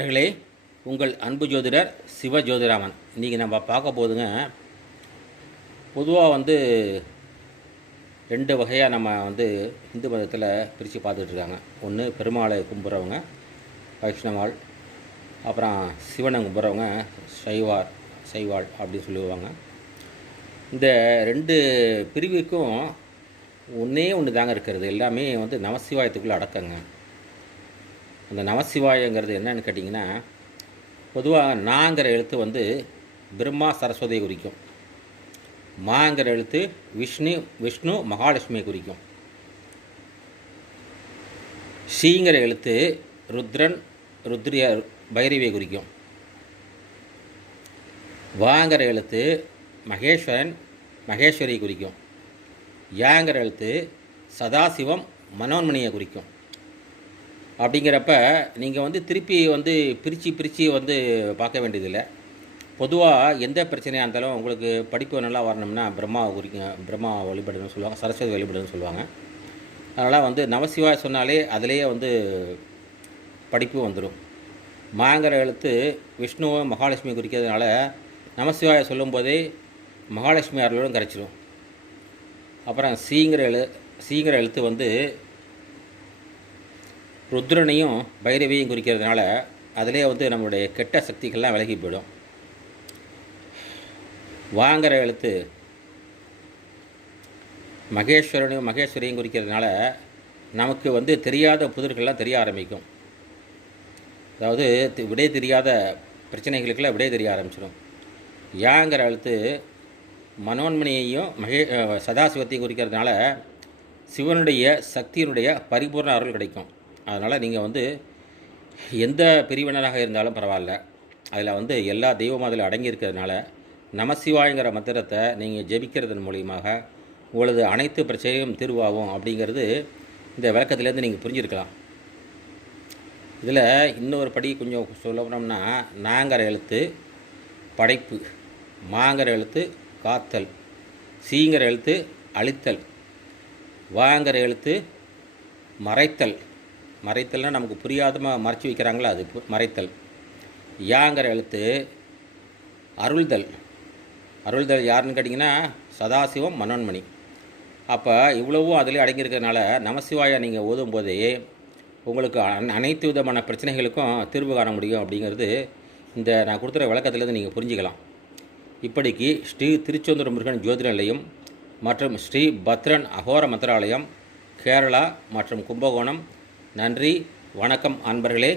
நண்பர்களே, உங்கள் அன்பு ஜோதிடர் சிவ ஜோதிராமன். இன்றைக்கி நம்ம பார்க்க போதுங்க, பொதுவாக ரெண்டு வகையாக நம்ம இந்து மதத்தில் பிரித்து பார்த்துட்ருக்காங்க. ஒன்று பெருமாளை கும்பிட்றவங்க வைஷ்ணவாள், அப்புறம் சிவனை கும்பிட்றவங்க சைவாள் அப்படின்னு சொல்லுவாங்க. இந்த ரெண்டு பிரிவுக்கும் ஒன்றே ஒன்று தாங்க இருக்கிறது. எல்லாமே நமசிவாயத்துக்குள்ளே அடக்கங்க. அந்த நமசிவாயங்கிறது என்னன்னு கேட்டிங்கன்னா, பொதுவாக நாங்கிற எழுத்து பிரம்மா சரஸ்வதியை குறிக்கும். மாங்கிற எழுத்து விஷ்ணு மகாலட்சுமியை குறிக்கும். ஷீங்கிற எழுத்து ருத்ரிய பைரவியை குறிக்கும். வாங்கிற எழுத்து மகேஸ்வரியை குறிக்கும். யாங்கிற எழுத்து சதாசிவம் மனோன்மணியை குறிக்கும். அப்படிங்கிறப்ப நீங்கள் திருப்பி பிரித்து பார்க்க வேண்டியதில்லை. பொதுவாக எந்த பிரச்சனையாக இருந்தாலும் உங்களுக்கு படிப்பு நல்லா வரணும்னா பிரம்மா வழிபடுன்னு சொல்லுவாங்க, சரஸ்வதி வழிபடுன்னு சொல்லுவாங்க. அதனால் நமசிவாய சொன்னாலே அதிலேயே படிப்பு வந்துடும். மாங்கிற எழுத்து விஷ்ணுவை மகாலட்சுமி குறிக்கிறதுனால நமசிவாய சொல்லும்போதே மகாலட்சுமி அருளுடன் கிடச்சிடும். அப்புறம் சீங்கிற எழுத்து ருத்ரனையும் பைரவியும் குறிக்கிறதுனால அதிலே நம்மளுடைய கெட்ட சக்திகள்லாம் விலகி போயிடும். வாங்கிற எழுத்து மகேஸ்வரியும் குறிக்கிறதுனால நமக்கு தெரியாத புதிர்கள்லாம் தெரிய ஆரம்பிக்கும். அதாவது விடை தெரியாத பிரச்சனைகளுக்கெல்லாம் விடை தெரிய ஆரம்பிச்சிடும். யாங்கிற எழுத்து மனோன்மணியையும் சதாசிவத்தையும் குறிக்கிறதுனால சிவனுடைய சக்தியினுடைய பரிபூர்ண அருள் கிடைக்கும். அதனால் நீங்கள் எந்த பிரிவினராக இருந்தாலும் பரவாயில்ல, அதில் எல்லா தெய்வமும் அதில் அடங்கியிருக்கிறதுனால நமசிவாயங்கிற மந்திரத்தை நீங்கள் ஜெபிக்கிறதன் மூலியமாக உங்களது அனைத்து பிரச்சனையும் தீர்வாகும் அப்படிங்கிறது இந்த விளக்கத்திலேருந்து நீங்கள் புரிஞ்சிருக்கலாம். இதில் இன்னொரு படி கொஞ்சம் சொல்லணும்னா, நாங்கிற எழுத்து படைப்பு, மாங்கிற எழுத்து காத்தல், சீங்கிற எழுத்து அழித்தல், வாங்கிற எழுத்து மறைத்தல்னால் நமக்கு புரியாத மறைச்சி வைக்கிறாங்களா, அது மறைத்தல். யாங்கிற எழுத்து அருள்தல் யாருன்னு கேட்டிங்கன்னா சதாசிவம் மனோன்மணி. அப்போ இவ்வளவும் அதிலே அடங்கியிருக்கிறதுனால நமசிவாயை நீங்கள் ஓதும்போதே உங்களுக்கு அனைத்து விதமான பிரச்சனைகளுக்கும் தீர்வு காண முடியும் அப்படிங்கிறது இந்த நான் கொடுத்துற விளக்கத்திலேருந்து நீங்கள் புரிஞ்சுக்கலாம். இப்படிக்கு ஸ்ரீ திருச்செந்தூர் முருகன் ஜோதிட நிலையம் மற்றும் ஸ்ரீ பத்ரன் அகோர மந்திராலயம், கேரளா மற்றும் கும்பகோணம். நன்றி, வணக்கம் அன்பர்களே.